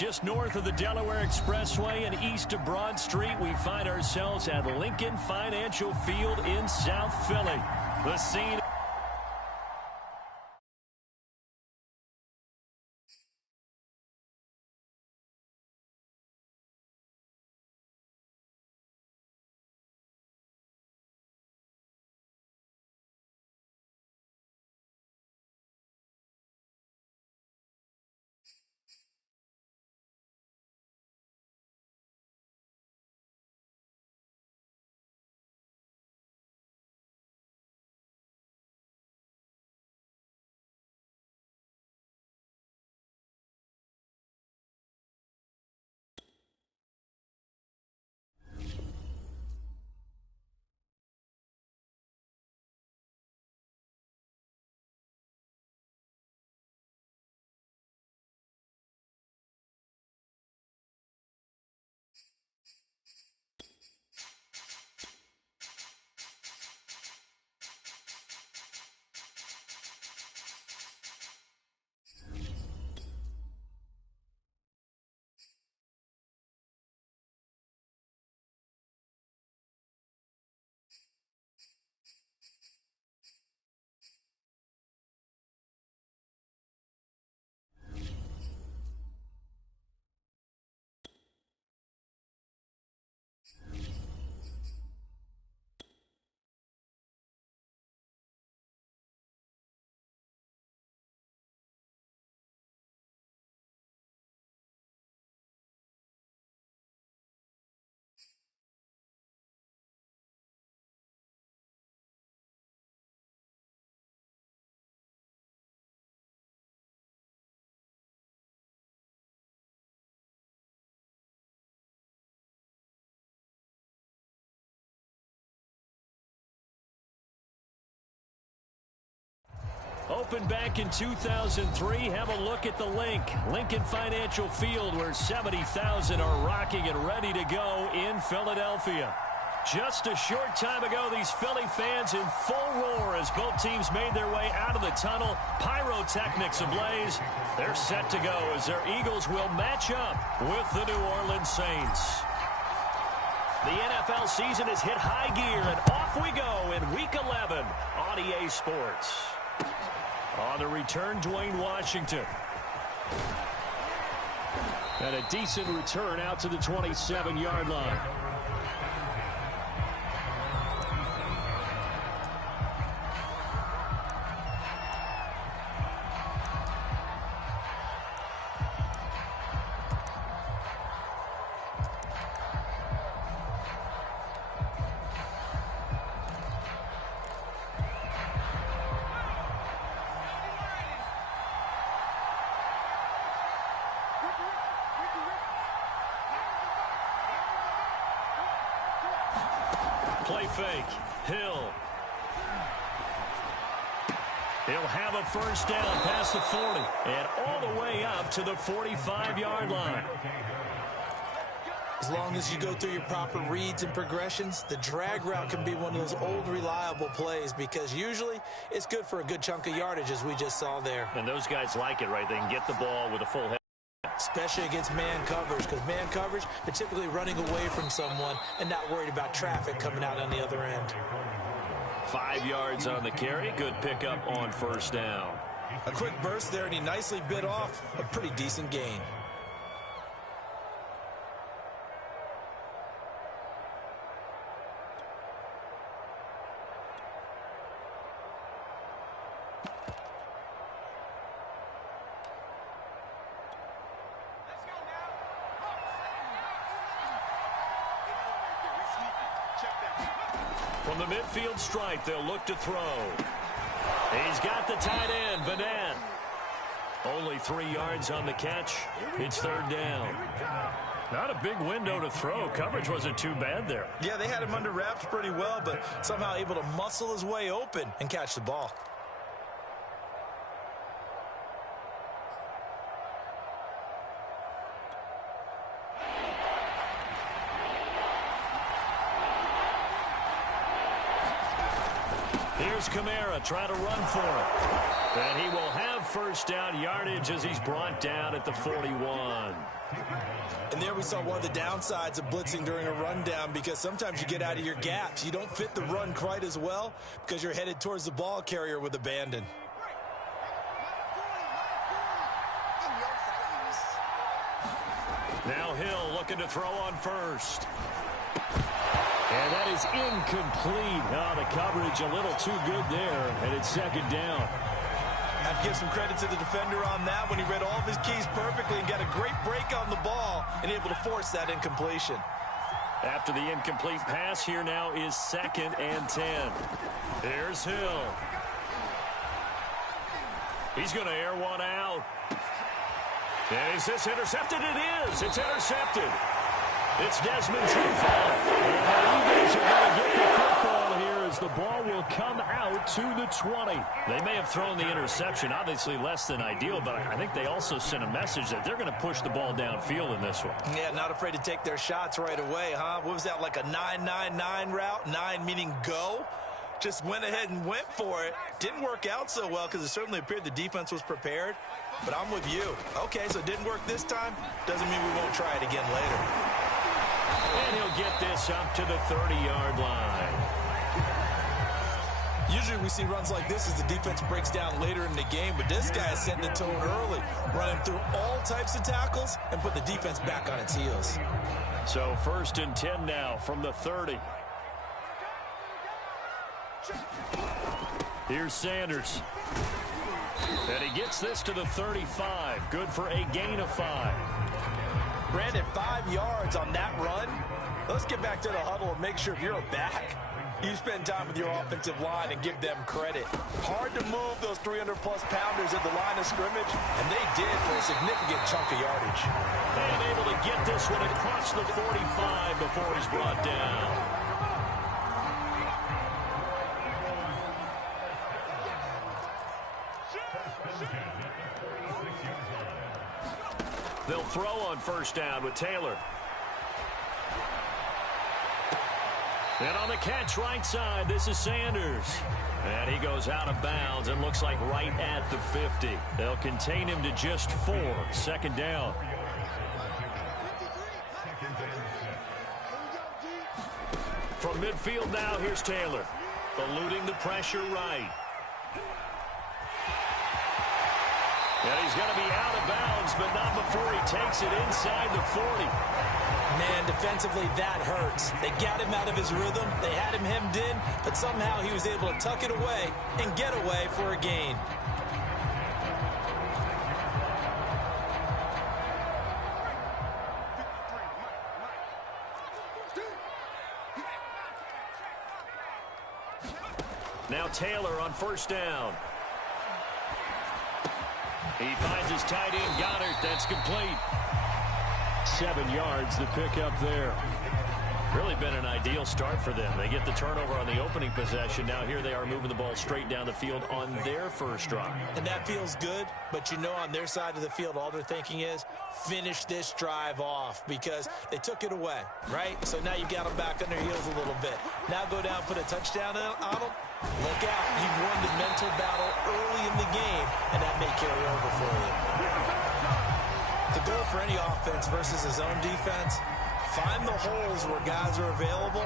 Just north of the Delaware Expressway and east of Broad Street, we find ourselves at Lincoln Financial Field in South Philly. The scene. Opened back in 2003. Have a look at the link. Lincoln Financial Field, where 70,000 are rocking and ready to go in Philadelphia. Just a short time ago, these Philly fans in full roar as both teams made their way out of the tunnel. Pyrotechnics ablaze. They're set to go as their Eagles will match up with the New Orleans Saints. The NFL season has hit high gear, and off we go in Week 11 on EA Sports. On the return, Dwayne Washington. And a decent return out to the 27-yard line. Play fake. Hill. He'll have a first down past the 40 and all the way up to the 45-yard line. As long as you go through your proper reads and progressions, the drag route can be one of those old reliable plays because usually it's good for a good chunk of yardage, as we just saw there. And those guys like it, right? They can get the ball with a full head. Especially against man coverage, because man coverage, they're typically running away from someone and not worried about traffic coming out on the other end. 5 yards on the carry. Good pickup on first down. A quick burst there, and he nicely bit off a pretty decent gain. From the midfield stripe, they'll look to throw. He's got the tight end, Vanette. Only 3 yards on the catch. It's third down. Not a big window to throw. Coverage wasn't too bad there. Yeah, they had him under wraps pretty well, but somehow able to muscle his way open and catch the ball. Here's Kamara trying to run for it. And he will have first down yardage as he's brought down at the 41. And there we saw one of the downsides of blitzing during a rundown, because sometimes you get out of your gaps. You don't fit the run quite as well because you're headed towards the ball carrier with abandon. Now Hill looking to throw on first. And that is incomplete. Oh, the coverage a little too good there, and it's second down. I have to give some credit to the defender on that when he read all of his keys perfectly and got a great break on the ball and able to force that incompletion. After the incomplete pass, here now is 2nd and 10. Here's Hill. He's going to air one out. And is this intercepted? It is. It's intercepted. It's Desmond Trufant. And the Eagles are going to get the football here as the ball will come out to the 20. They may have thrown the interception, obviously less than ideal, but I think they also sent a message that they're going to push the ball downfield in this one. Yeah, not afraid to take their shots right away, huh? What was that, like a 9-9-9 route? 9 meaning go? Just went ahead and went for it. Didn't work out so well because it certainly appeared the defense was prepared. But I'm with you. Okay, so it didn't work this time. Doesn't mean we won't try it again later. And he'll get this up to the 30-yard line. Usually we see runs like this as the defense breaks down later in the game, but this guy is setting the tone early, running through all types of tackles and put the defense back on its heels. So 1st and 10 now from the 30. Here's Sanders. And he gets this to the 35. Good for a gain of 5. Brandon, 5 yards on that run. Let's get back to the huddle and make sure if you're a back, you spend time with your offensive line and give them credit. Hard to move those 300-plus pounders at the line of scrimmage, and they did for a significant chunk of yardage. And able to get this one across the 45 before he's brought down. They'll throw on first down with Taylor. And on the catch right side, this is Sanders. And he goes out of bounds and looks like right at the 50. They'll contain him to just 4. 2nd down. From midfield now, here's Taylor. Eluding the pressure right. And he's going to be out of bounds, but not before he takes it inside the 40. Man, defensively, that hurts. They got him out of his rhythm. They had him hemmed in, but somehow he was able to tuck it away and get away for a gain. Now Taylor on first down. He finds his tight end, Goddard. That's complete. 7 yards, the pickup there. Really been an ideal start for them. They get the turnover on the opening possession. Now here they are moving the ball straight down the field on their first drive. And that feels good, but you know on their side of the field, all they're thinking is finish this drive off because they took it away, right? So now you got them back on their heels a little bit. Now go down, put a touchdown on them. Look out. You've won the mental battle early in the game, and that may carry over for you. The goal for any offense versus his own defense, find the holes where guys are available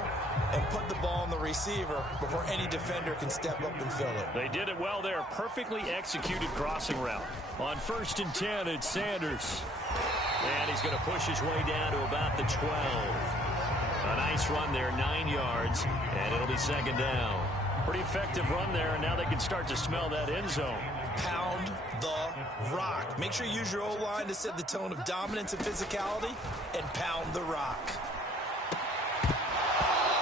and put the ball on the receiver before any defender can step up and fill it. They did it well there. Perfectly executed crossing route. On 1st and 10, it's Sanders. And he's going to push his way down to about the 12. A nice run there, 9 yards, and it'll be 2nd down. Pretty effective run there, and now they can start to smell that end zone. Pound the rock. Make sure you use your O-line to set the tone of dominance and physicality, and pound the rock.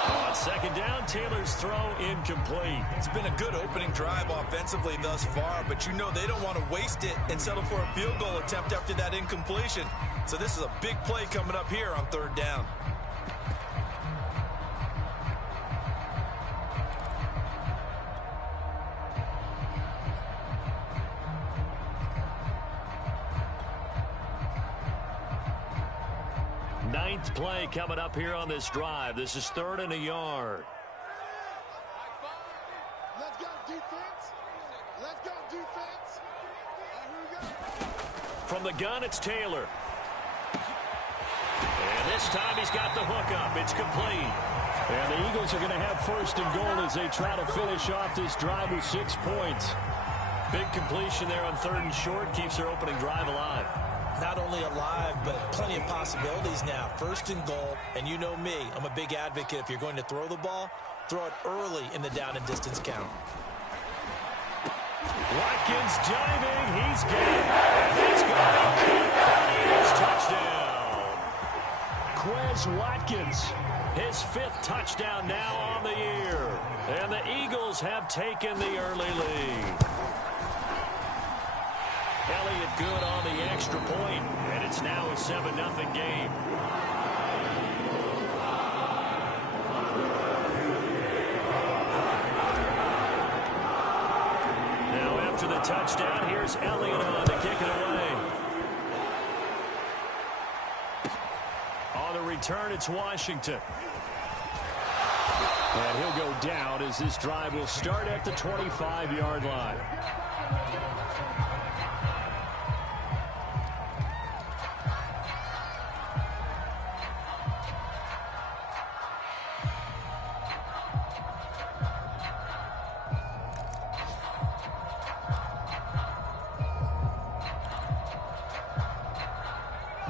On 2nd down, Taylor's throw incomplete. It's been a good opening drive offensively thus far, but you know they don't want to waste it and settle for a field goal attempt after that incompletion. So this is a big play coming up here on 3rd down. Ninth play coming up here on this drive. This is 3rd and a yard. Let's go. From the gun, it's Taylor. And this time he's got the hook up. It's complete. And the Eagles are going to have first and goal as they try to finish off this drive with 6 points. Big completion there on 3rd and short. Keeps their opening drive alive. Not only alive, but plenty of possibilities now. 1st and goal, and you know me. I'm a big advocate. If you're going to throw the ball, throw it early in the down and distance count. Watkins diving. He's good. He's going to his touchdown. Quez Watkins, his 5th touchdown now on the year. And the Eagles have taken the early lead. Elliott good on the extra point, and it's now a 7-0 game. Now after the touchdown, here's Elliott on to kick it away. On the return, it's Washington. And he'll go down as this drive will start at the 25-yard line.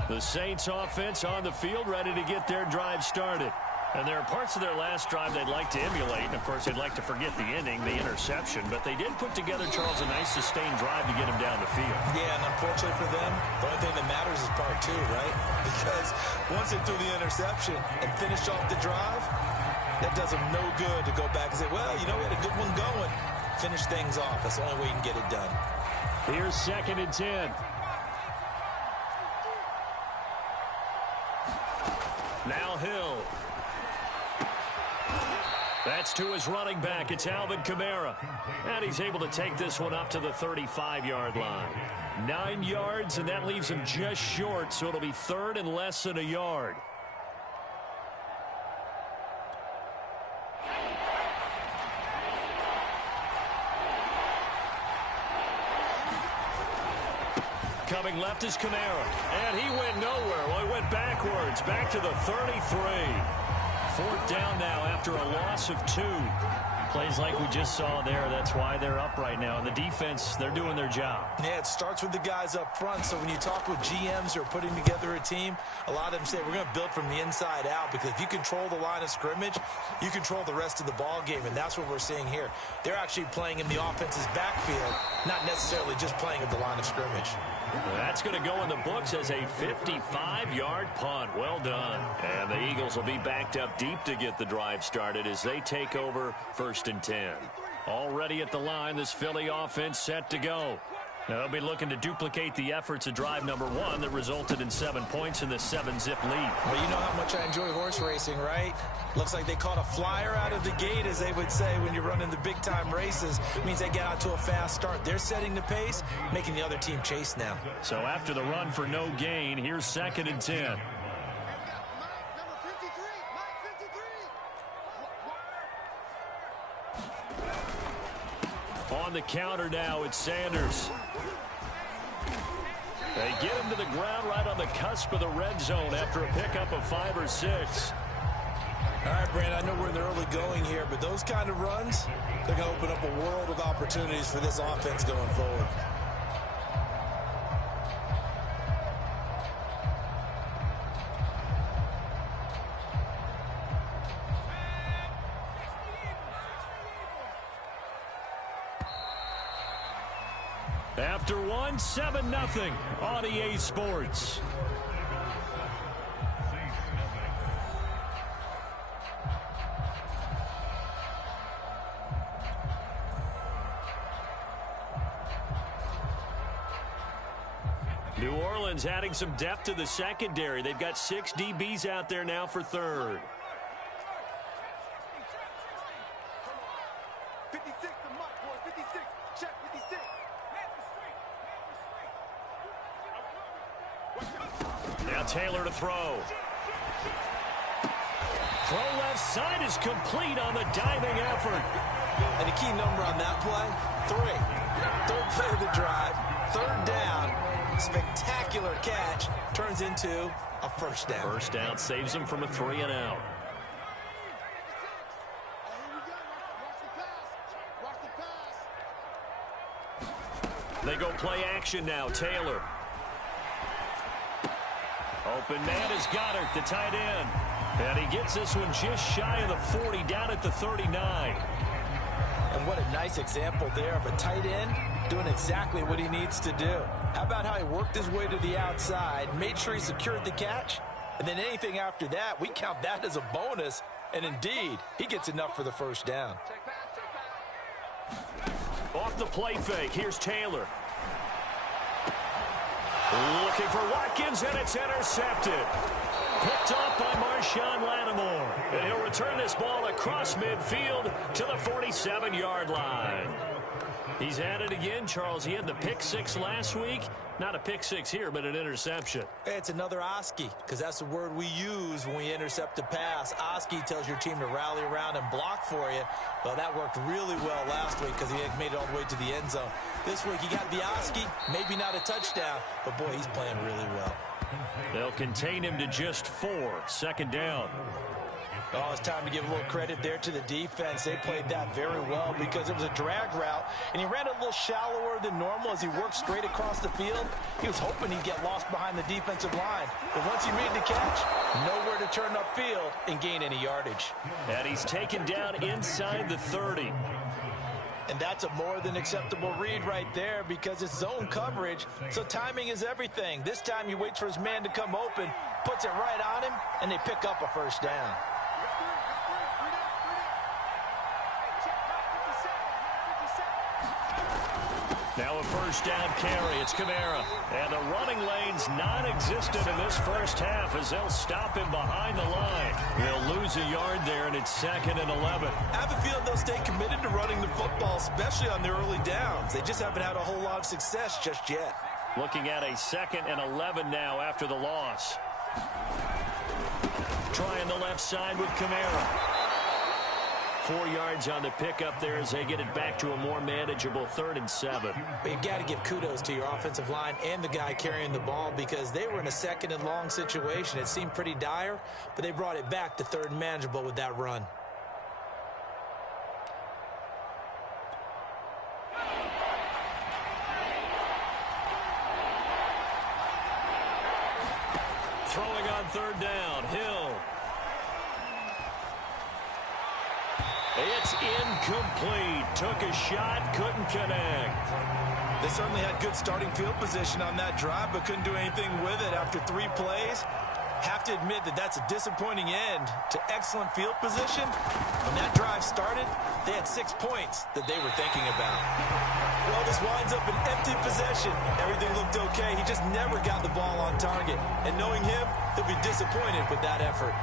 The Saints offense on the field, ready to get their drive started. And there are parts of their last drive they'd like to emulate. And, of course, they'd like to forget the ending, the interception. But they did put together, Charles, a nice sustained drive to get him down the field. Yeah, and unfortunately for them, the only thing that matters is part 2, right? Because once they threw the interception and finished off the drive, that does them no good to go back and say, well, you know, we had a good one going. Finish things off. That's the only way you can get it done. Here's 2nd and 10. Now Hill. That's to his running back. It's Alvin Kamara. And he's able to take this one up to the 35-yard line. 9 yards, and that leaves him just short, so it'll be 3rd and less than a yard. Coming left is Kamara, and he went nowhere. Well, he went backwards, back to the 33. 4th down now after a loss of 2. Plays like we just saw there. That's why they're up right now. And the defense, they're doing their job. Yeah, it starts with the guys up front. So when you talk with GMs who are putting together a team, a lot of them say, we're going to build from the inside out. Because if you control the line of scrimmage, you control the rest of the ball game. And that's what we're seeing here. They're actually playing in the offense's backfield, not necessarily just playing at the line of scrimmage. That's going to go in the books as a 55-yard punt. Well done. And the Eagles will be backed up deep to get the drive started as they take over 1st and 10. Already at the line, this Philly offense set to go. Now they'll be looking to duplicate the efforts of drive number 1 that resulted in 7 points in the 7-zip lead. Well, you know how much I enjoy horse racing, right? Looks like they caught a flyer out of the gate, as they would say when you're running the big-time races. It means they get out to a fast start. They're setting the pace, making the other team chase now. So after the run for no gain, here's 2nd and 10. On the counter now, it's Sanders. They get him to the ground right on the cusp of the red zone after a pickup of 5 or 6. All right, Brandon, I know we're in the early going here, but those kind of runs, they're going to open up a world of opportunities for this offense going forward. After 1, 7-0 on EA Sports. New Orleans adding some depth to the secondary. They've got 6 DBs out there now for 3rd. Now Taylor to throw. Throw left side is complete on the diving effort. And the key number on that play, 3. Third play of the drive, third down. Spectacular catch turns into a first down. First down saves him from a 3-and-out. They go play action now. Taylor. Open man is Goddard, the tight end. And he gets this one just shy of the 40, down at the 39. And what a nice example there of a tight end doing exactly what he needs to do. How about how he worked his way to the outside, made sure he secured the catch, and then anything after that, we count that as a bonus. And indeed, he gets enough for the first down. Off the play fake, here's Taylor. Looking for Watkins, and it's intercepted. Picked off by Marshawn Lattimore. And he'll return this ball across midfield to the 47-yard line. He's at it again, Charles. He had the pick 6 last week. Not a pick 6 here, but an interception. It's another Oski, because that's the word we use when we intercept a pass. Oski tells your team to rally around and block for you. Well, that worked really well last week because he had made it all the way to the end zone. This week, he got the Oski, maybe not a touchdown, but boy, he's playing really well. They'll contain him to just 4. Second down. Oh, it's time to give a little credit there to the defense. They played that very well because it was a drag route, and he ran a little shallower than normal as he worked straight across the field. He was hoping he'd get lost behind the defensive line. But once he made the catch, nowhere to turn upfield and gain any yardage. And he's taken down inside the 30. And that's a more than acceptable read right there because it's zone coverage, so timing is everything. This time he waits for his man to come open, puts it right on him, and they pick up a first down. Now a first down carry. It's Kamara. And the running lane's non-existent in this first half as they'll stop him behind the line. They'll lose a yard there, and it's 2nd and 11. I have a feeling they'll stay committed to running the football, especially on their early downs. They just haven't had a whole lot of success just yet. Looking at a 2nd and 11 now after the loss. Trying the left side with Kamara. 4 yards on the pickup there as they get it back to a more manageable 3rd and 7. But you've got to give kudos to your offensive line and the guy carrying the ball because they were in a 2nd and long situation. It seemed pretty dire, but they brought it back to 3rd and manageable with that run. Throwing on 3rd down, Hill. It's incomplete. Took a shot, couldn't connect. They certainly had good starting field position on that drive, but couldn't do anything with it after 3 plays. Have to admit that that's a disappointing end to excellent field position. When that drive started, they had 6 points that they were thinking about. Well, this winds up an empty possession. Everything looked okay. He just never got the ball on target. And knowing him, he'll be disappointed with that effort.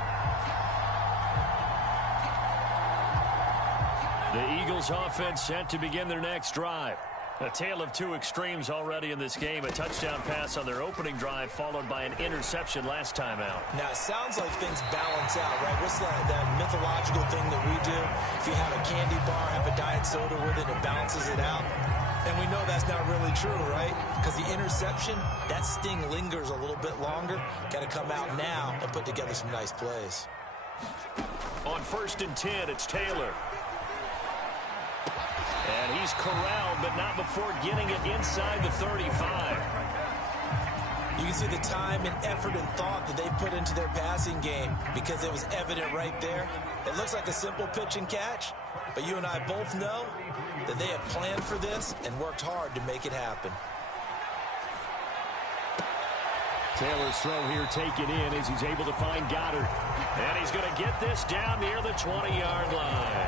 The Eagles offense set to begin their next drive. A tale of 2 extremes already in this game. A touchdown pass on their opening drive followed by an interception last time out. Now, it sounds like things balance out, right? What's that mythological thing that we do? If you have a candy bar, have a diet soda with it, it balances it out. And we know that's not really true, right? Because the interception, that sting lingers a little bit longer. Got to come out now and put together some nice plays. On 1st and 10, it's Taylor. And he's corralled, but not before getting it inside the 35. You can see the time and effort and thought that they put into their passing game because it was evident right there. It looks like a simple pitch and catch, but you and I both know that they have planned for this and worked hard to make it happen. Taylor's throw here taken in as he's able to find Goddard. And he's going to get this down near the 20-yard line.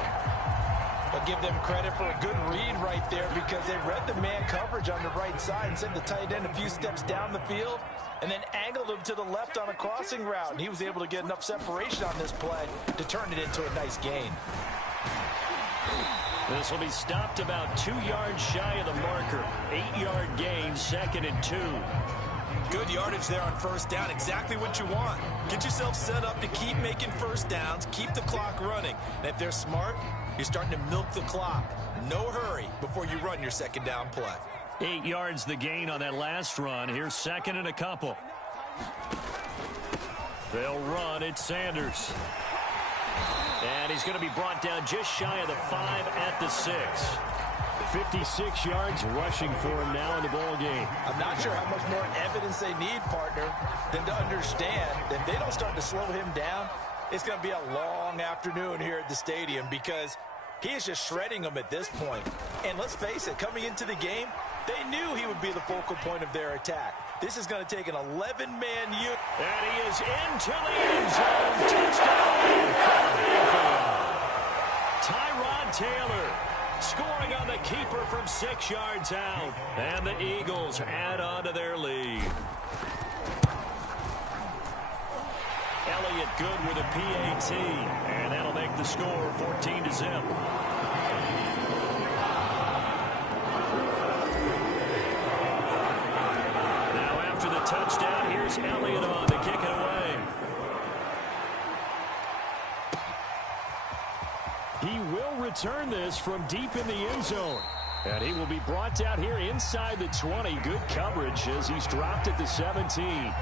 But give them credit for a good read right there because they read the man coverage on the right side and sent the tight end a few steps down the field and then angled him to the left on a crossing route. And he was able to get enough separation on this play to turn it into a nice gain. This will be stopped about 2 yards shy of the marker. 8-yard gain, 2nd and 2. Good yardage there on first down. Exactly what you want. Get yourself set up to keep making first downs, keep the clock running. And if they're smart, you're starting to milk the clock. No hurry before you run your second down play. 8 yards the gain on that last run. Here's second and a couple. They'll run. It's Sanders. And he's going to be brought down just shy of the 5 at the 6. 56 yards rushing for him now in the ball game. I'm not sure how much more evidence they need, partner, than to understand that if they don't start to slow him down, it's going to be a long afternoon here at the stadium because he is just shredding them at this point. And let's face it, coming into the game, they knew he would be the focal point of their attack. This is going to take an 11-man unit. And he is into the end zone. Touchdown, Philadelphia. Tyrod Taylor scoring on the keeper from 6 yards out. And the Eagles add on to their lead. Elliott good with a PAT. And that'll make the score 14-0. Now after the touchdown, here's Elliott on to kick it away. He will return this from deep in the end zone. And he will be brought down here inside the 20. Good coverage as he's dropped at the 17.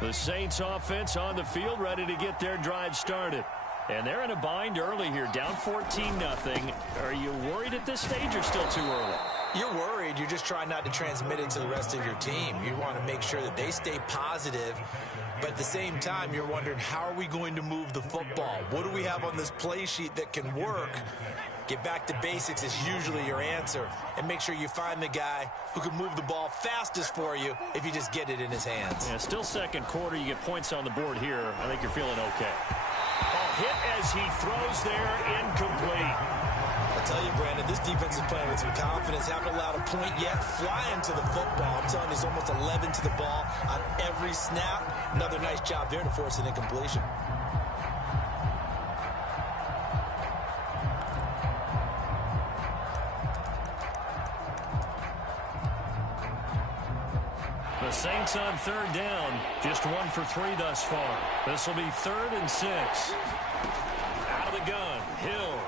The Saints offense on the field ready to get their drive started. And they're in a bind early here, down 14-0. Are you worried at this stage or still too early? You're worried. You're just trying not to transmit it to the rest of your team. You want to make sure that they stay positive. But at the same time, you're wondering, how are we going to move the football? What do we have on this play sheet that can work? Get back to basics is usually your answer. And make sure you find the guy who can move the ball fastest for you if you just get it in his hands. Yeah, still second quarter. You get points on the board here. I think you're feeling okay. Hit as he throws there, incomplete. I'll tell you, Brandon, this defense is playing with some confidence. Haven't allowed a point yet. Flying to the football. I'm telling you, there's almost 11 to the ball on every snap. Another nice job there to force an incompletion. The Saints on third down, just 1 for 3 thus far. This will be 3rd and 6. Out of the gun, Hill.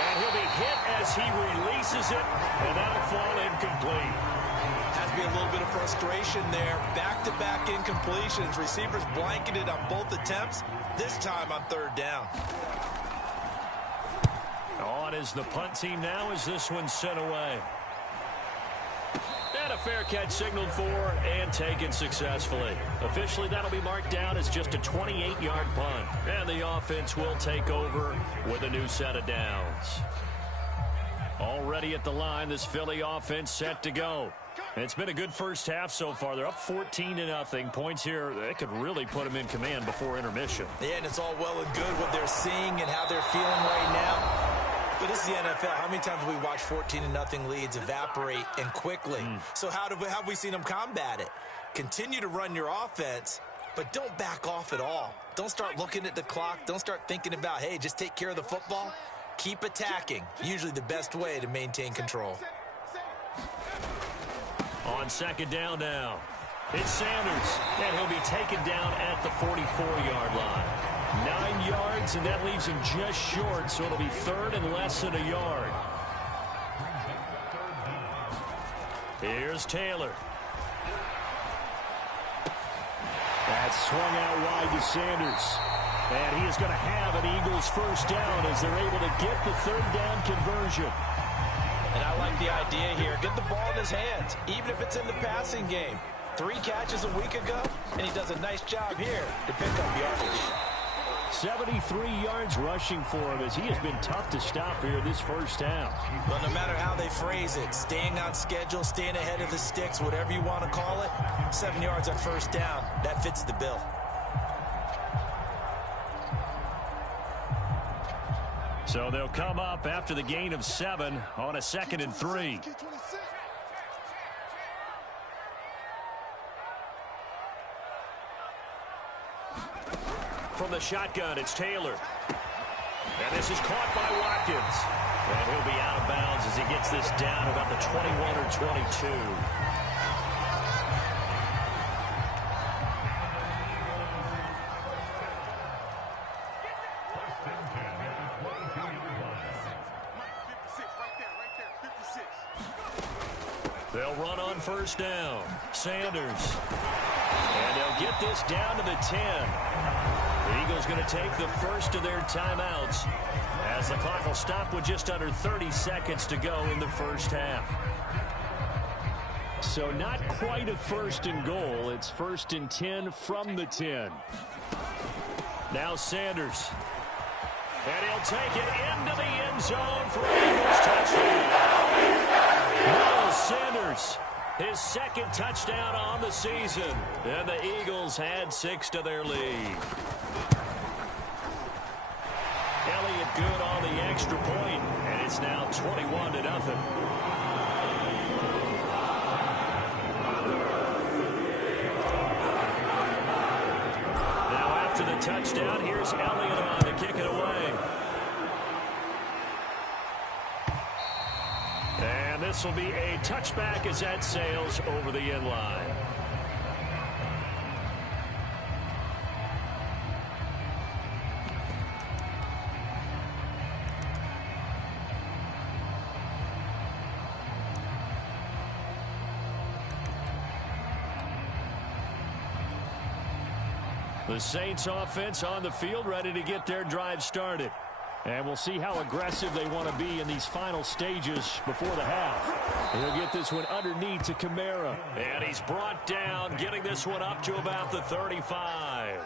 And he'll be hit as he releases it, and that'll fall incomplete. Has to be a little bit of frustration there. Back-to-back incompletions. Receivers blanketed on both attempts, this time on third down. On is the punt team now as this one's sent away. And a fair catch signaled for and taken successfully. Officially, that'll be marked down as just a 28-yard punt. And the offense will take over with a new set of downs. Already at the line, this Philly offense set to go. And it's been a good first half so far. They're up 14-0. Points here, they could really put them in command before intermission. Yeah, and it's all well and good what they're seeing and how they're feeling right now. But this is the NFL. How many times have we watched 14-0 leads evaporate and quickly? So how have we seen them combat it? Continue to run your offense, but don't back off at all. Don't start looking at the clock. Don't start thinking about, hey, just take care of the football. Keep attacking. Usually the best way to maintain control. On second down now, it's Sanders, and he'll be taken down at the 44-yard line. 9 yards, and that leaves him just short, so it'll be 3rd and less than a yard. Here's Taylor. That's swung out wide to Sanders. And he is going to have an Eagles first down as they're able to get the 3rd down conversion. And I like the idea here. Get the ball in his hands, even if it's in the passing game. 3 catches a week ago, and he does a nice job here to pick up yardage. 73 yards rushing for him as he has been tough to stop here this first half. Well, no matter how they phrase it, staying on schedule, staying ahead of the sticks, whatever you want to call it, 7 yards on first down, that fits the bill. So they'll come up after the gain of 7 on a 2nd and 3. from the shotgun. It's Taylor. And this is caught by Watkins. And he'll be out of bounds as he gets this down about the 21 or 22. They'll run on first down. Sanders. And they'll get this down to the 10. The Eagles going to take the first of their timeouts as the clock will stop with just under 30 seconds to go in the first half. So not quite a first and goal. It's first and 10 from the 10. Now Sanders. And he'll take it into the end zone for an Eagles touchdown. Miles Sanders, his second touchdown on the season. And the Eagles add 6 to their lead. Elliott good on the extra point, and it's now 21 to nothing. Now after the touchdown, here's Elliott on to kick it away. And this will be a touchback as that sails over the end line. The Saints offense on the field, ready to get their drive started. And we'll see how aggressive they want to be in these final stages before the half. He'll get this one underneath to Kamara. And he's brought down, getting this one up to about the 35.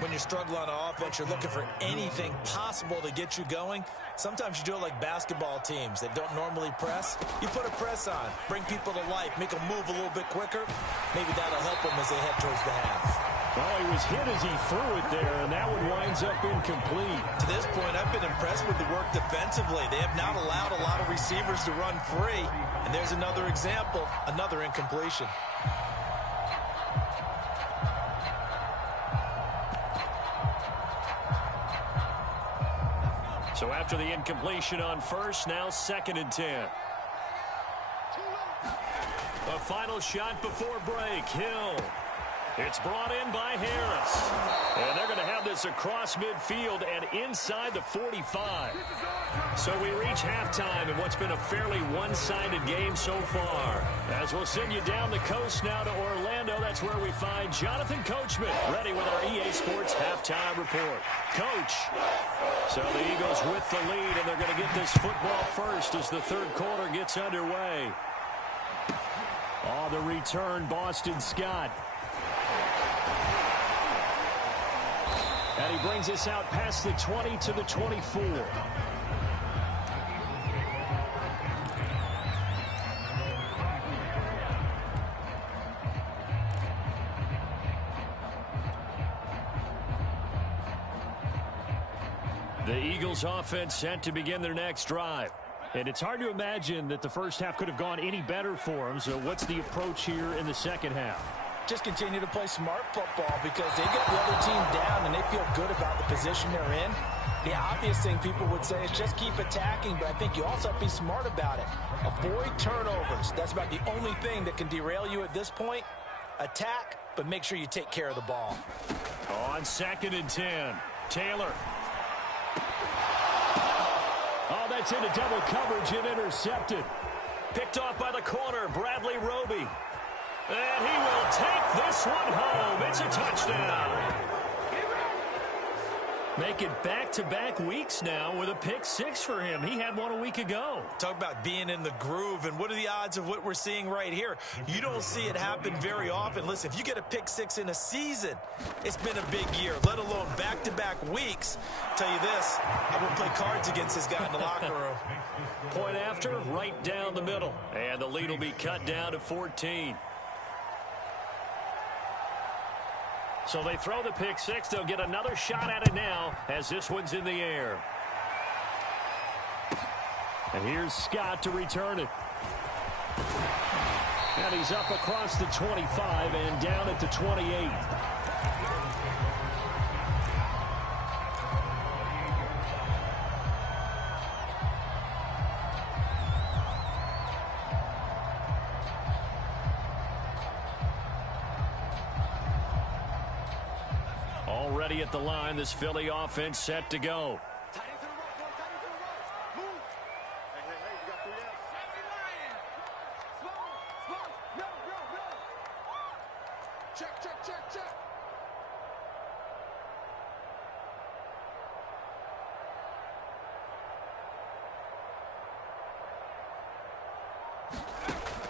When you struggle on offense, you're looking for anything possible to get you going. Sometimes you do it like basketball teams that don't normally press. You put a press on, bring people to life, make them move a little bit quicker. Maybe that'll help them as they head towards the half. Well, he was hit as he threw it there, and that one winds up incomplete. To this point, I've been impressed with the work defensively. They have not allowed a lot of receivers to run free. And there's another example, another incompletion. So after the incompletion on first, now 2nd and 10. A final shot before break. Hill. It's brought in by Harris. And they're going to have this across midfield and inside the 45. So we reach halftime in what's been a fairly one-sided game so far. As we'll send you down the coast now to Orlando, that's where we find Jonathan Coachman, ready with our EA Sports halftime report. Coach. So the Eagles with the lead, and they're going to get this football first as the third quarter gets underway. On the return, Boston Scott. And he brings us out past the 20 to the 24. The Eagles offense set to begin their next drive. And it's hard to imagine that the first half could have gone any better for them. So what's the approach here in the second half? Just continue to play smart football because they get the other team down and they feel good about the position they're in. The obvious thing people would say is just keep attacking, but I think you also have to be smart about it. Avoid turnovers. That's about the only thing that can derail you at this point. Attack, but make sure you take care of the ball. On 2nd and 10, Taylor. Oh, that's into double coverage and intercepted. Picked off by the corner, Bradley Roby. And he will take this one home. It's a touchdown. Make it back-to-back weeks now with a pick 6 for him. He had one a week ago. Talk about being in the groove, and what are the odds of what we're seeing right here? You don't see it happen very often. Listen, if you get a pick 6 in a season, it's been a big year, let alone back-to-back weeks. I'll tell you this, I would play cards against this guy in the locker room. Point after, right down the middle. And the lead will be cut down to 14. So they throw the pick 6. They'll get another shot at it now as this one's in the air. And here's Scott to return it. And he's up across the 25 and down at the 28. ready at the line. This Philly offense set to go.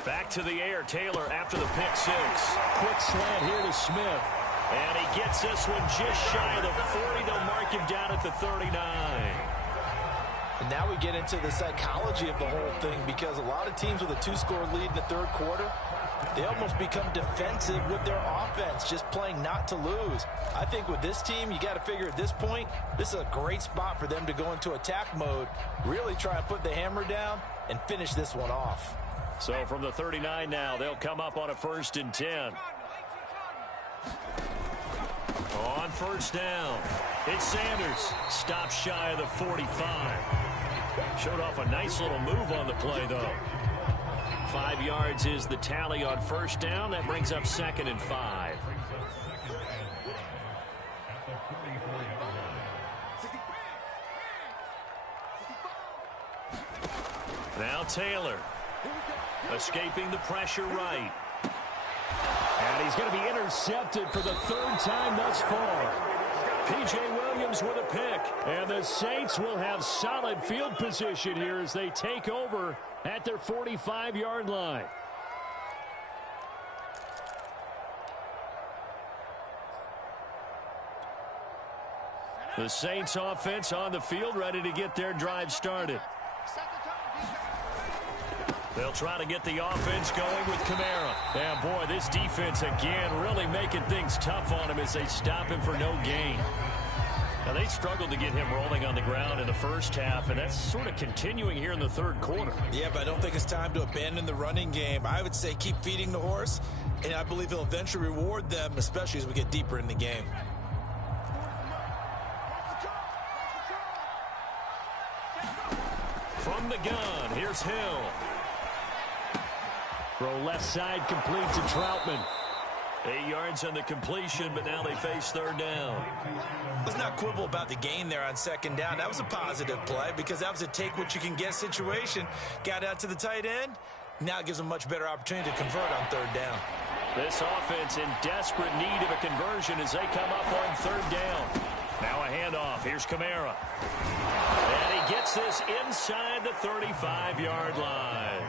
Back to the air, Taylor after the pick six. Quick slant here to Smith. And he gets this one just shy of the 40. They'll mark him down at the 39. And now we get into the psychology of the whole thing, because a lot of teams with a 2-score lead in the third quarter, they almost become defensive with their offense, just playing not to lose. I think with this team, you got to figure at this point, this is a great spot for them to go into attack mode, really try and put the hammer down and finish this one off. So from the 39 now, they'll come up on a 1st and 10. On first down, it's Sanders. Stops shy of the 45. Showed off a nice little move on the play, though. 5 yards is the tally on first down. That brings up 2nd and 5. Now Taylor. Escaping the pressure right. And he's going to be intercepted for the 3rd time thus far. P.J. Williams with a pick. And the Saints will have solid field position here as they take over at their 45-yard line. The Saints offense on the field, ready to get their drive started. They'll try to get the offense going with Kamara. And, boy, this defense, again, really making things tough on him as they stop him for no gain. Now, they struggled to get him rolling on the ground in the first half, and that's sort of continuing here in the third quarter. Yeah, but I don't think it's time to abandon the running game. I would say keep feeding the horse, and I believe he'll eventually reward them, especially as we get deeper in the game. From the gun, here's Hill. Throw left side, complete to Troutman. 8 yards on the completion, but now they face 3rd down. Let's not quibble about the gain there on 2nd down. That was a positive play because that was a take-what-you-can-get situation. Got out to the tight end. Now it gives them a much better opportunity to convert on 3rd down. This offense in desperate need of a conversion as they come up on 3rd down. Now a handoff. Here's Kamara. And he gets this inside the 35-yard line.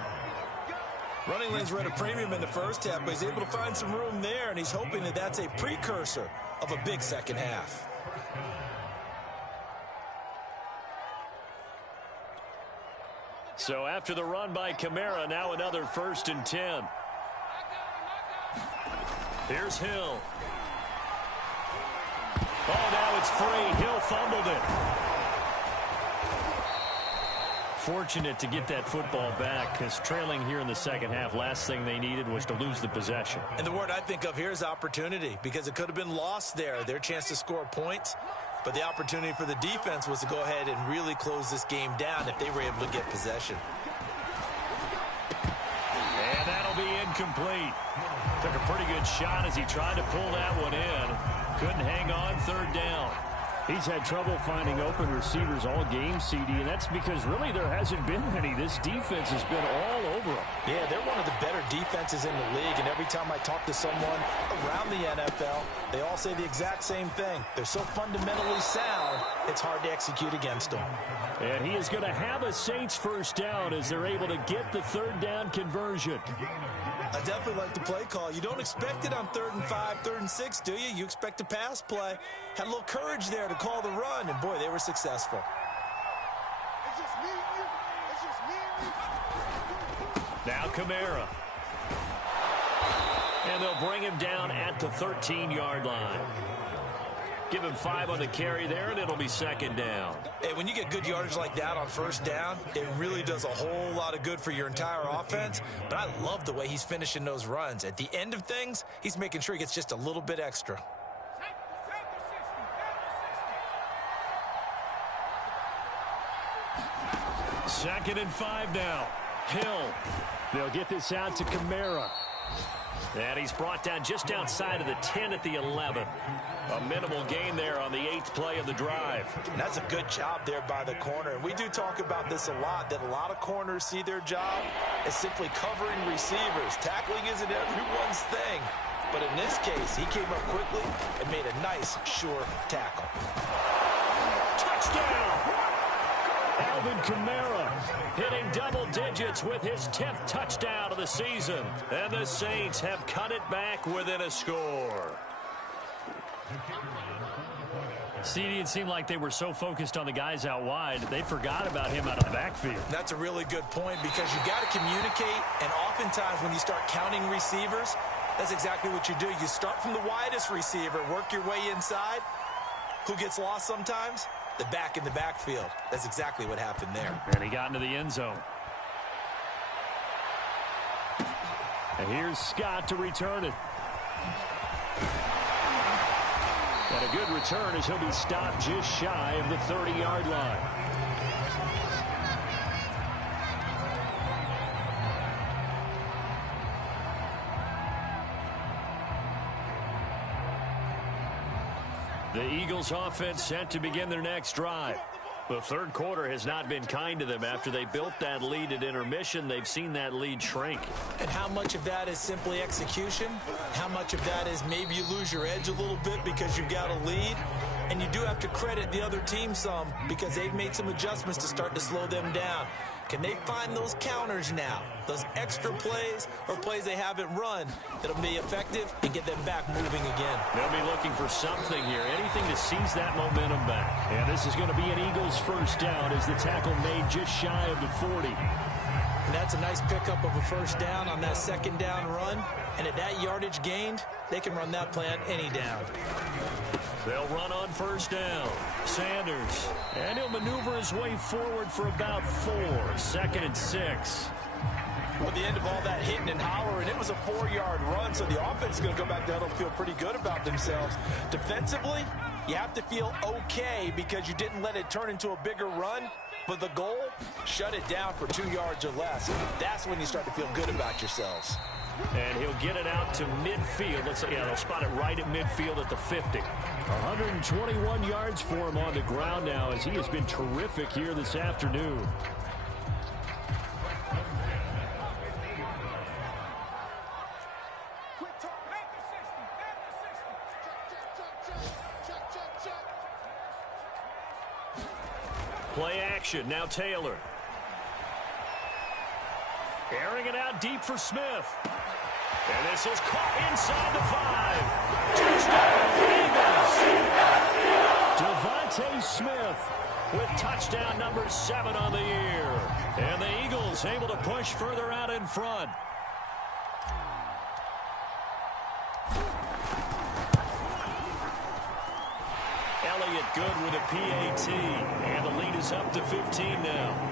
Running lanes were at a premium in the first half, but he's able to find some room there, and he's hoping that that's a precursor of a big second half. So after the run by Kamara, now another 1st and 10. Here's Hill. Oh, now it's free. Hill fumbled it. Fortunate to get that football back, because trailing here in the second half, last thing they needed was to lose the possession. And the word I think of here is opportunity, because it could have been lost there, their chance to score points. But the opportunity for the defense was to go ahead and really close this game down if they were able to get possession. And that'll be incomplete. Took a pretty good shot as he tried to pull that one in. Couldn't hang on 3rd down. He's had trouble finding open receivers all game, CD, and that's because really there hasn't been any. This defense has been all over them. Yeah, they're one of the better defenses in the league, and every time I talk to someone around the NFL, they all say the exact same thing. They're so fundamentally sound, it's hard to execute against them. And he is going to have a Saints 1st down as they're able to get the 3rd down conversion. I definitely like the play call. You don't expect it on 3rd and 5, 3rd and 6, do you? You expect a pass play. Had a little courage there to call the run, and boy, they were successful. Now Kamara. And they'll bring him down at the 13-yard line. Give him 5 on the carry there, and it'll be 2nd down. Hey, when you get good yardage like that on 1st down, it really does a whole lot of good for your entire offense. But I love the way he's finishing those runs. At the end of things, he's making sure he gets just a little bit extra. Second and 5 now. Hill. They'll get this out to Kamara. And he's brought down just outside of the 10 at the 11. A minimal gain there on the 8th play of the drive. And that's a good job there by the corner. And we do talk about this a lot, that a lot of corners see their job as simply covering receivers. Tackling isn't everyone's thing. But in this case, he came up quickly and made a nice, sure tackle. Touchdown! Alvin Kamara hitting double digits with his 10th touchdown of the season. And the Saints have cut it back within a score. CD, it seemed like they were so focused on the guys out wide, they forgot about him out of the backfield. That's a really good point because you got to communicate, and oftentimes when you start counting receivers, that's exactly what you do. You start from the widest receiver, work your way inside. Who gets lost sometimes? The back in the backfield. That's exactly what happened there. And he got into the end zone. And here's Scott to return it. And a good return as he'll be stopped just shy of the 30-yard line. The Eagles offense set to begin their next drive. The third quarter has not been kind to them. After they built that lead at intermission, they've seen that lead shrink. And how much of that is simply execution? How much of that is maybe you lose your edge a little bit because you've got a lead? And you do have to credit the other team some because they've made some adjustments to start to slow them down. Can they find those counters now, those extra plays or plays they haven't run that'll be effective and get them back moving again? They'll be looking for something here, anything to seize that momentum back. And this is going to be an Eagles first down as the tackle made just shy of the 40. And that's a nice pickup of a first down on that second down run. And at that yardage gained, they can run that play on any down. They'll run on first down. Sanders. And he'll maneuver his way forward for about 4. 2nd and 6. Well, at the end of all that hitting and hollering, it was a 4-yard run, so the offense is going to go back down and feel pretty good about themselves. Defensively, you have to feel okay because you didn't let it turn into a bigger run. But the goal, shut it down for 2 yards or less. That's when you start to feel good about yourselves. And he'll get it out to midfield. Let's say, yeah, they'll spot it right at midfield at the 50. 121 yards for him on the ground now as he has been terrific here this afternoon. Play action. Now Taylor. Airing it out deep for Smith. And this is caught inside the 5. Touchdown, Eagles. Devontae Smith with touchdown number 7 on the year. And the Eagles able to push further out in front. Elliott good with a PAT. And the lead is up to 15 now.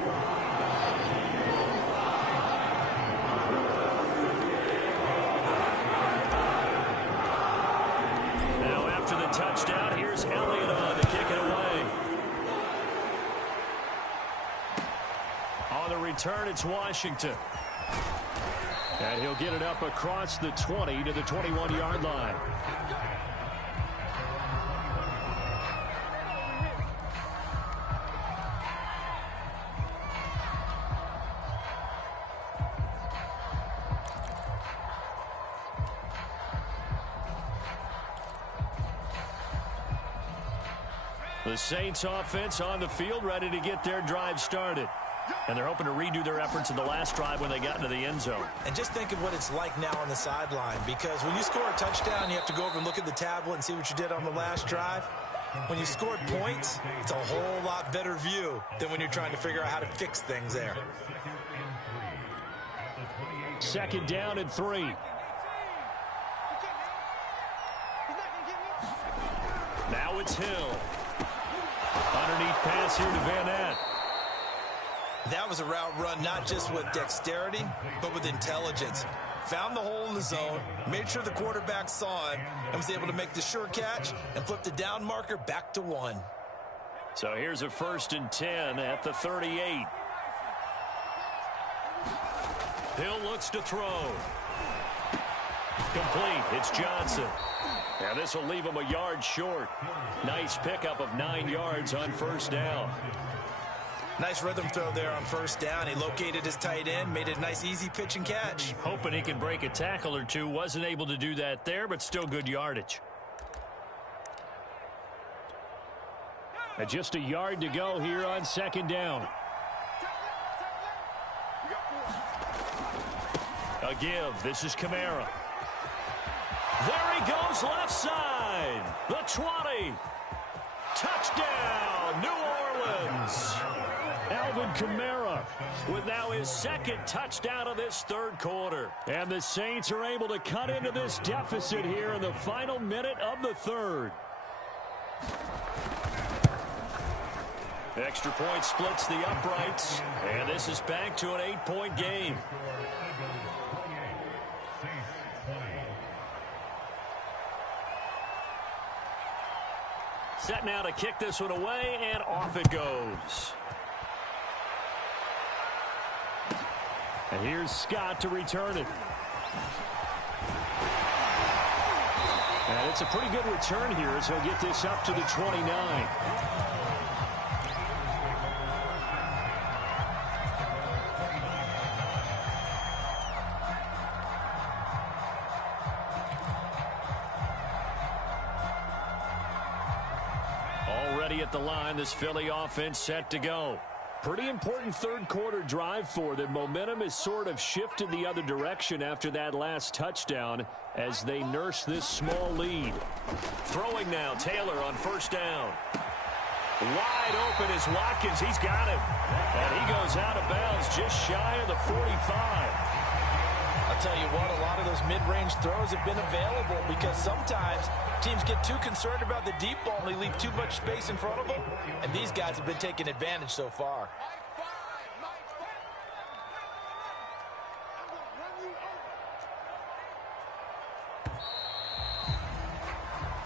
Touchdown. Here's Elliott on to kick it away. On the return, it's Washington. And he'll get it up across the 20 to the 21-yard line. The Saints offense on the field ready to get their drive started. And they're hoping to redo their efforts in the last drive when they got into the end zone. And just think of what it's like now on the sideline, because when you score a touchdown, you have to go over and look at the tablet and see what you did on the last drive. When you scored points, it's a whole lot better view than when you're trying to figure out how to fix things there. 2nd down and 3. Now it's Hill. Underneath pass here to Van Ness. That was a route run not just with dexterity, but with intelligence. Found the hole in the zone, made sure the quarterback saw it, and was able to make the sure catch and flip the down marker back to 1. So here's a 1st and 10 at the 38. Hill looks to throw. Complete. It's Johnson. Now this will leave him a yard short. Nice pickup of 9 yards on first down. Nice rhythm throw there on first down. He located his tight end, made it a nice easy pitch and catch. Hoping he can break a tackle or two. Wasn't able to do that there, but still good yardage. And just a yard to go here on second down. A give. This is Kamara. There he goes left side. The 20. Touchdown, New Orleans. Alvin Kamara with now his second touchdown of this third quarter. And the Saints are able to cut into this deficit here in the final minute of the third. Extra point splits the uprights. And this is back to an 8-point game. Set now to kick this one away, and off it goes. And here's Scott to return it. And it's a pretty good return here as he'll get this up to the 29. Already at the line, this Philly offense set to go. Pretty important third quarter drive for them. Momentum has sort of shifted the other direction after that last touchdown as they nurse this small lead. Throwing now, Taylor on first down. Wide open is Watkins. He's got him. And he goes out of bounds just shy of the 45. I'll tell you what, a lot of those mid-range throws have been available because sometimes teams get too concerned about the deep ball and they leave too much space in front of them. And these guys have been taking advantage so far.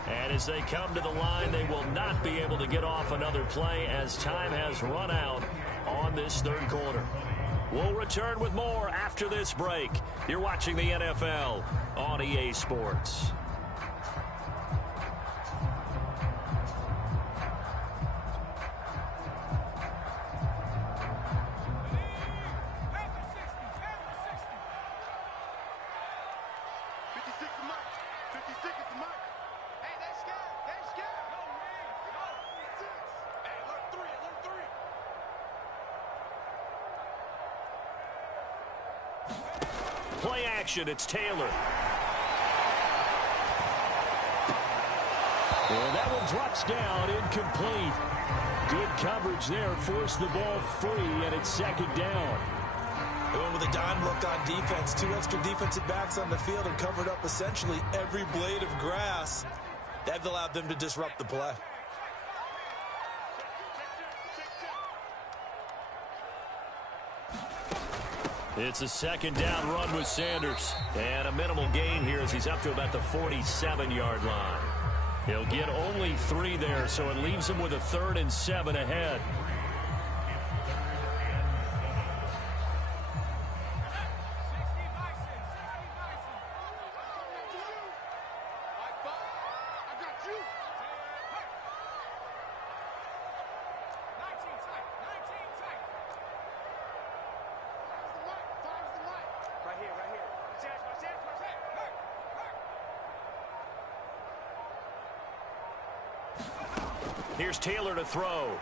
And as they come to the line, they will not be able to get off another play as time has run out on this third quarter. We'll return with more after this break. You're watching the NFL on EA Sports. Play action, it's Taylor. And that one drops down, incomplete. Good coverage there, forced the ball free, and it's second down. Going with a dime look on defense, 2 extra defensive backs on the field and covered up essentially every blade of grass. That allowed them to disrupt the play. It's a second down run with Sanders. And a minimal gain here as he's up to about the 47-yard line. He'll get only 3 there, so it leaves him with a 3rd and 7 ahead. Here's Taylor to throw.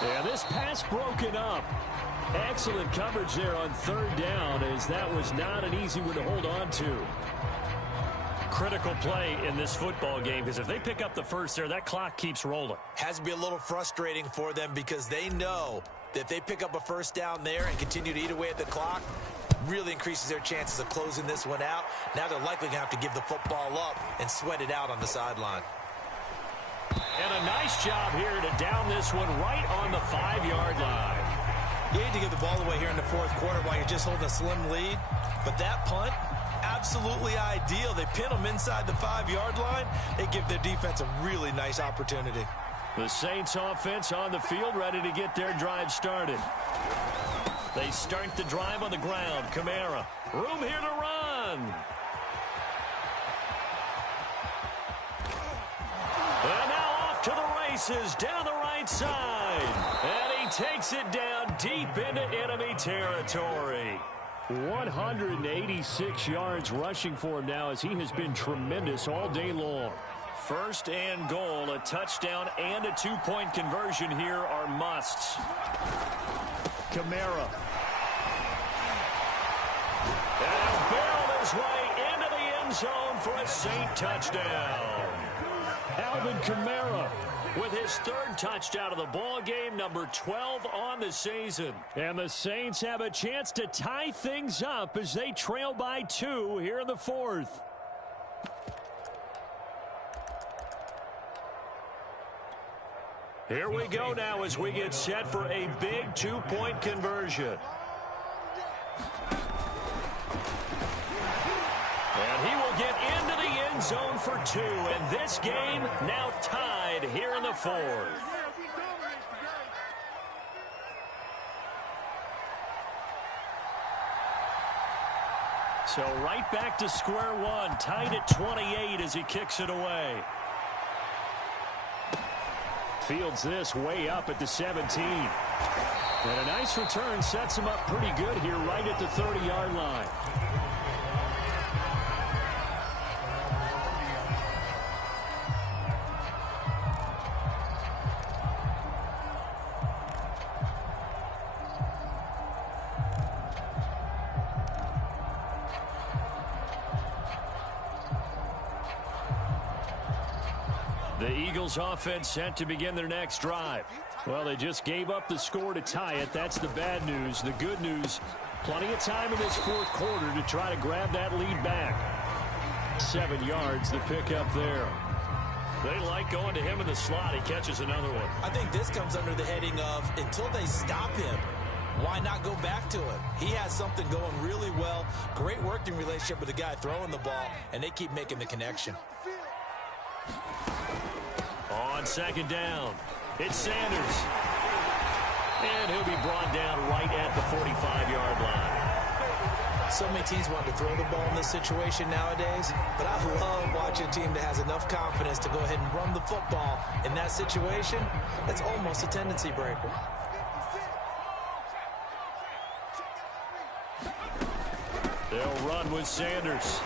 And this pass broken up. Excellent coverage there on third down as that was not an easy one to hold on to. Critical play in this football game because if they pick up the first there, that clock keeps rolling. Has to be a little frustrating for them because they know that if they pick up a first down there and continue to eat away at the clock, really increases their chances of closing this one out. Now they're likely going to have to give the football up and sweat it out on the sideline. And a nice job here to down this one right on the 5-yard line. You hate to give the ball away here in the fourth quarter while you're just holding a slim lead, but that punt, absolutely ideal. They pin them inside the 5-yard line. They give their defense a really nice opportunity. The Saints offense on the field ready to get their drive started. They start the drive on the ground. Kamara, room here to run. And now off to the races down the right side. And he takes it down deep into enemy territory. 186 yards rushing for him now as he has been tremendous all day long. First and goal, a touchdown and a two-point conversion here are musts. Kamara. And he'll barrel his way into the end zone for a Saint touchdown. Alvin Kamara with his third touchdown of the ball game, number 12 on the season. And the Saints have a chance to tie things up as they trail by 2 here in the fourth. Here we go now as we get set for a big two-point conversion. And he will get into the end zone for 2. And this game now tied here in the fourth. So right back to square one, tied at 28 as he kicks it away. Fields this way up at the 17. And a nice return sets him up pretty good here right at the 30-yard line. The Eagles offense set to begin their next drive. Well, they just gave up the score to tie it. That's the bad news. The good news, plenty of time in this fourth quarter to try to grab that lead back. 7 yards, the pickup there. They like going to him in the slot. He catches another one. I think this comes under the heading of until they stop him, why not go back to him? He has something going really well. Great working relationship with the guy throwing the ball, and they keep making the connection. On second down, it's Sanders. And he'll be brought down right at the 45-yard line. So many teams want to throw the ball in this situation nowadays, but I love watching a team that has enough confidence to go ahead and run the football in that situation. That's almost a tendency breaker. They'll run with Sanders.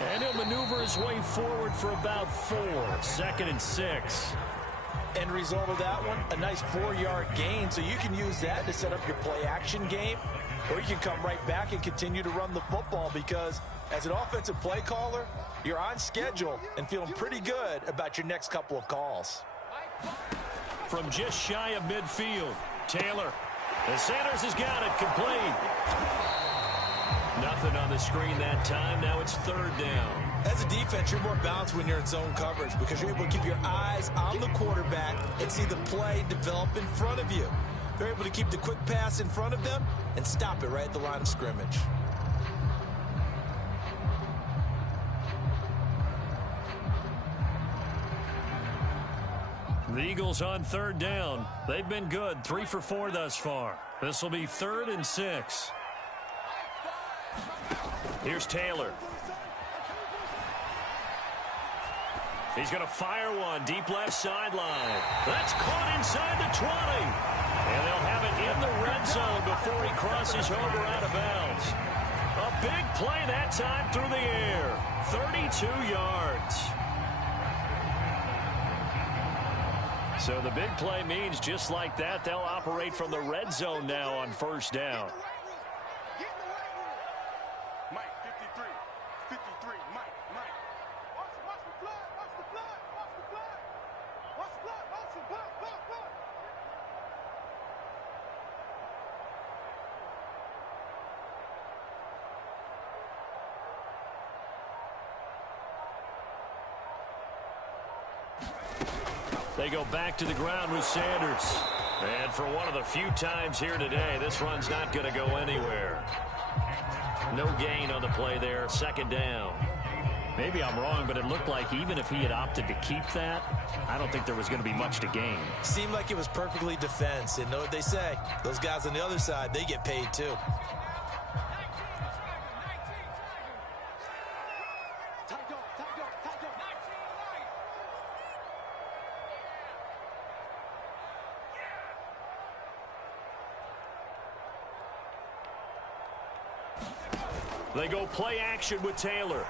And he'll maneuver his way forward for about 4. 2nd and 6. End result of that one, a nice 4-yard gain, so you can use that to set up your play-action game, or you can come right back and continue to run the football because as an offensive play caller, you're on schedule and feeling pretty good about your next couple of calls. From just shy of midfield, Taylor. And Sanders has got it complete. Nothing on the screen that time. Now it's 3rd down. As a defense, you're more balanced when you're in zone coverage because you're able to keep your eyes on the quarterback and see the play develop in front of you. They're able to keep the quick pass in front of them and stop it right at the line of scrimmage. The Eagles on 3rd down. They've been good. 3 for 4 thus far. This will be 3rd and 6. Here's Taylor. He's going to fire one deep left sideline. That's caught inside the 20. And they'll have it in the red zone before he crosses over out of bounds. A big play that time through the air. 32 yards. So the big play means just like that, they'll operate from the red zone now on 1st down. They go back to the ground with Sanders. And for one of the few times here today, this run's not going to go anywhere. No gain on the play there. 2nd down. Maybe I'm wrong, but it looked like even if he had opted to keep that, I don't think there was going to be much to gain. Seemed like it was perfectly defense. And know what they say? Those guys on the other side, they get paid too. They go play action with Taylor.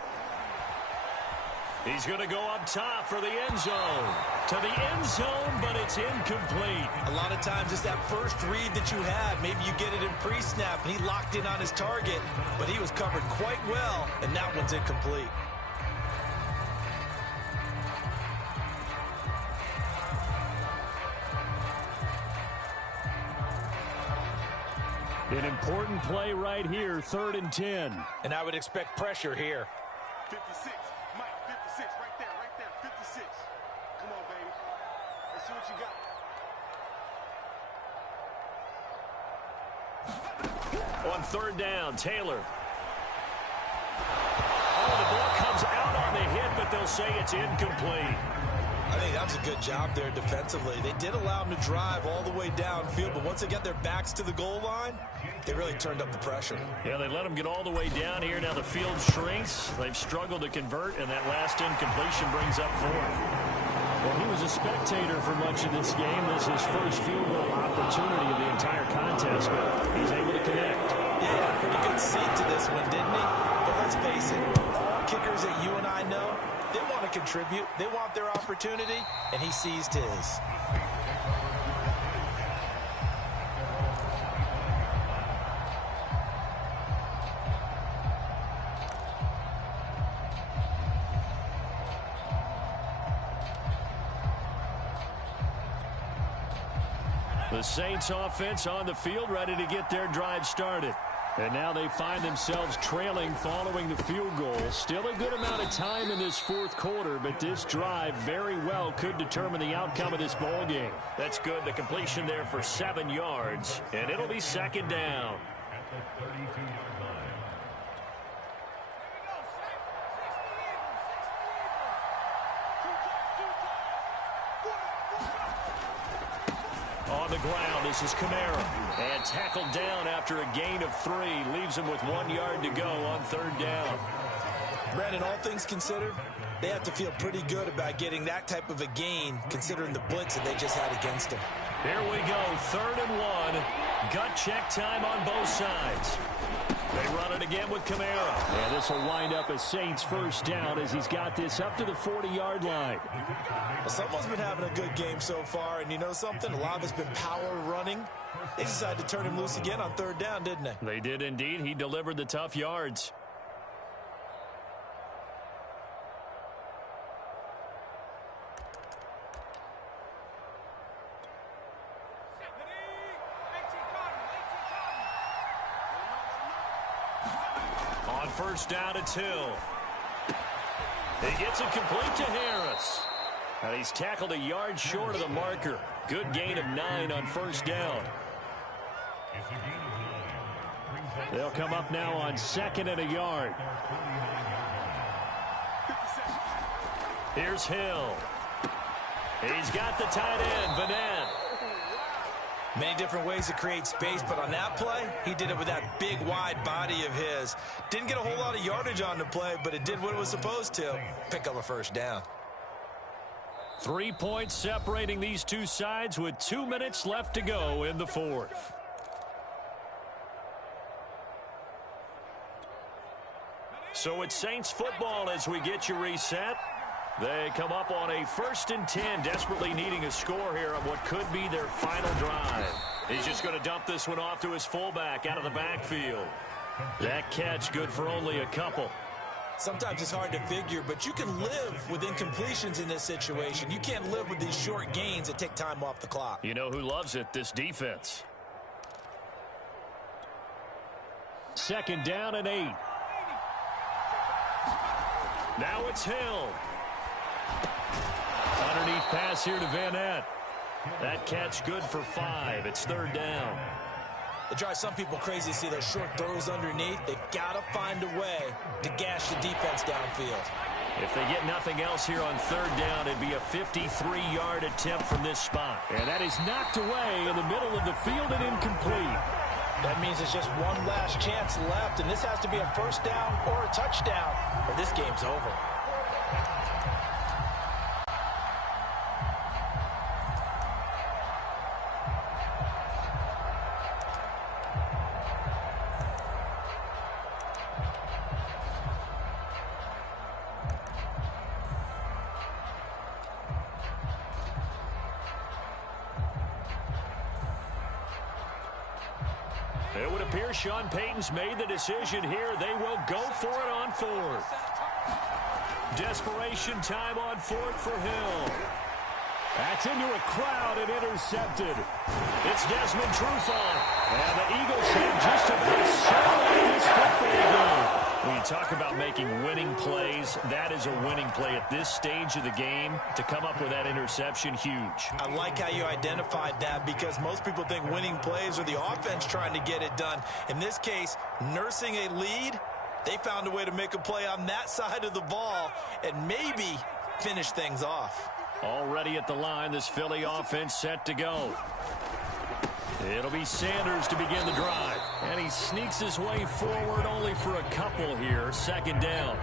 He's going to go up top for the end zone. To the end zone, but it's incomplete. A lot of times it's that first read that you had. Maybe you get it in pre-snap, and he locked in on his target, but he was covered quite well, and that one's incomplete. An important play right here, 3rd and 10. And I would expect pressure here. 56, Mike, 56, right there, 56. Come on, baby. Let's see what you got. On 3rd down, Taylor. Oh, the ball comes out on the hit, but they'll say it's incomplete. I think that was a good job there defensively. They did allow him to drive all the way downfield, but once they got their backs to the goal line, they really turned up the pressure. Yeah, they let him get all the way down here. Now the field shrinks. They've struggled to convert, and that last incompletion brings up 4th. Well, he was a spectator for much of this game. This is his first field goal opportunity of the entire contest, but he's able to connect. Yeah, pretty good seat to this one, didn't he? But let's face it, all kickers that you and I know, they want to contribute. They want their opportunity, and he seized his. The Saints offense on the field, ready to get their drive started. And now they find themselves trailing following the field goal. Still a good amount of time in this 4th quarter, but this drive very well could determine the outcome of this ball game. That's good. The completion there for 7 yards, and it'll be 2nd down. On the ground, this is Kamara. And tackled down after a gain of 3. Leaves him with 1 yard to go on 3rd down. Brandon, all things considered, they have to feel pretty good about getting that type of a gain, considering the blitz that they just had against them. Here we go, 3rd and 1. Gut check time on both sides. They run it again with Kamara. And this will wind up a Saints 1st down as he's got this up to the 40-yard line. Well, someone's been having a good game so far, and you know something? A lot of it's been power running. They decided to turn him loose again on 3rd down, didn't they? They did indeed. He delivered the tough yards. On 1st down and 2. He gets it complete to Harris. And he's tackled a yard short of the marker. Good gain of 9 on 1st down. They'll come up now on 2nd and a yard. Here's Hill. He's got the tight end, Vanette. Many different ways to create space, but on that play, he did it with that big, wide body of his. Didn't get a whole lot of yardage on the play, but it did what it was supposed to. Pick up a 1st down. 3 points separating these two sides with 2 minutes left to go in the 4th. So it's Saints football as we get you reset. They come up on a 1st and 10, desperately needing a score here on what could be their final drive. He's just going to dump this one off to his fullback out of the backfield. That catch good for only a couple. Sometimes it's hard to figure, but you can live with incompletions in this situation. You can't live with these short gains that take time off the clock. You know who loves it? This defense. 2nd down and 8. Now it's Hill. Underneath pass here to Vanette. That catch good for 5. It's 3rd down. It drives some people crazy to see those short throws underneath. They've got to find a way to gash the defense downfield. If they get nothing else here on third down, it'd be a 53-yard attempt from this spot. And that is knocked away in the middle of the field and incomplete. That means it's just one last chance left, and this has to be a first down or a touchdown, or this game's over. It would appear Sean Payton's made the decision here. They will go for it on fourth. Desperation time on fourth for Hill. That's into a crowd and intercepted. It's Desmond Trufant. And the Eagles have just about settled this football game. When you talk about making winning plays, that is a winning play at this stage of the game. To come up with that interception, huge. I like how you identified that because most people think winning plays are the offense trying to get it done. In this case, nursing a lead, they found a way to make a play on that side of the ball and maybe finish things off. Already at the line, this Philly offense set to go. It'll be Sanders to begin the drive. And he sneaks his way forward only for a couple here. Second down.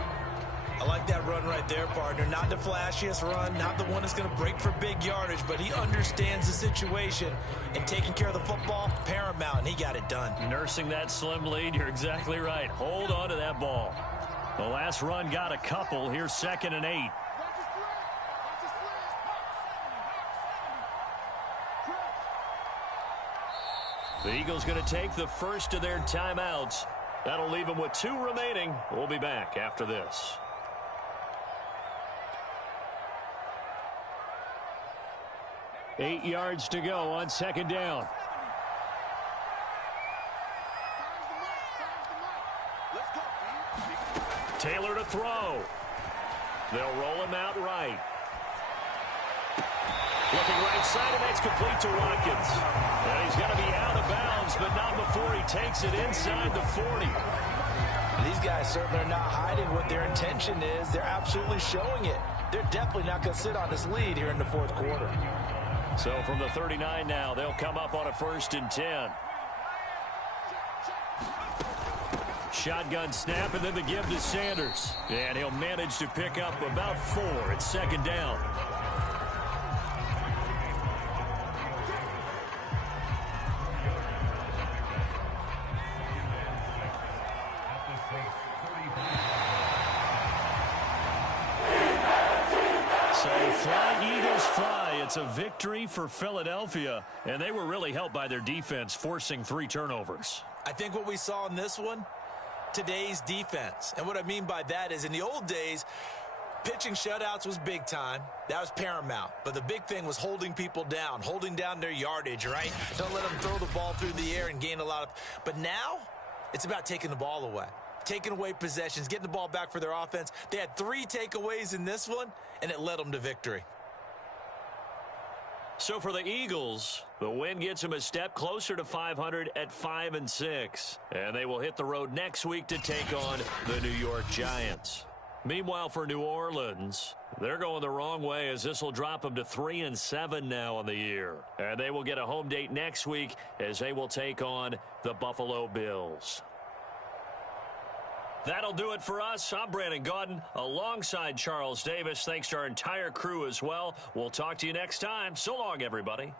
I like that run right there, partner. Not the flashiest run, not the one that's going to break for big yardage, but he understands the situation, and taking care of the football, paramount, and he got it done. Nursing that slim lead, you're exactly right. Hold on to that ball. The last run got a couple. Here's 2nd and 8. The Eagles going to take the first of their timeouts. That'll leave them with 2 remaining. We'll be back after this. Eight yards to go on second down. Taylor to throw. They'll roll him out right. Looking right side, and that's complete to Watkins. And he's going to be out of bounds, but not before he takes it inside the 40. These guys certainly are not hiding what their intention is. They're absolutely showing it. They're definitely not going to sit on this lead here in the fourth quarter. So from the 39 now, they'll come up on a 1st and 10. Shotgun snap, and then the give to Sanders. And he'll manage to pick up about 4 at 2nd down. It's a victory for Philadelphia, and they were really helped by their defense, forcing 3 turnovers. I think what we saw in this one, today's defense. And what I mean by that is in the old days, pitching shutouts was big time. That was paramount. But the big thing was holding people down, holding down their yardage, right? Don't let them throw the ball through the air and gain a lot of... But now, it's about taking the ball away. Taking away possessions, getting the ball back for their offense. They had 3 takeaways in this one, and it led them to victory. So for the Eagles, the win gets them a step closer to 500 at 5-6. And they will hit the road next week to take on the New York Giants. Meanwhile, for New Orleans, they're going the wrong way as this will drop them to 3-7 now on the year. And they will get a home date next week as they will take on the Buffalo Bills. That'll do it for us. I'm Brandon Gaudin alongside Charles Davis. Thanks to our entire crew as well. We'll talk to you next time. So long, everybody.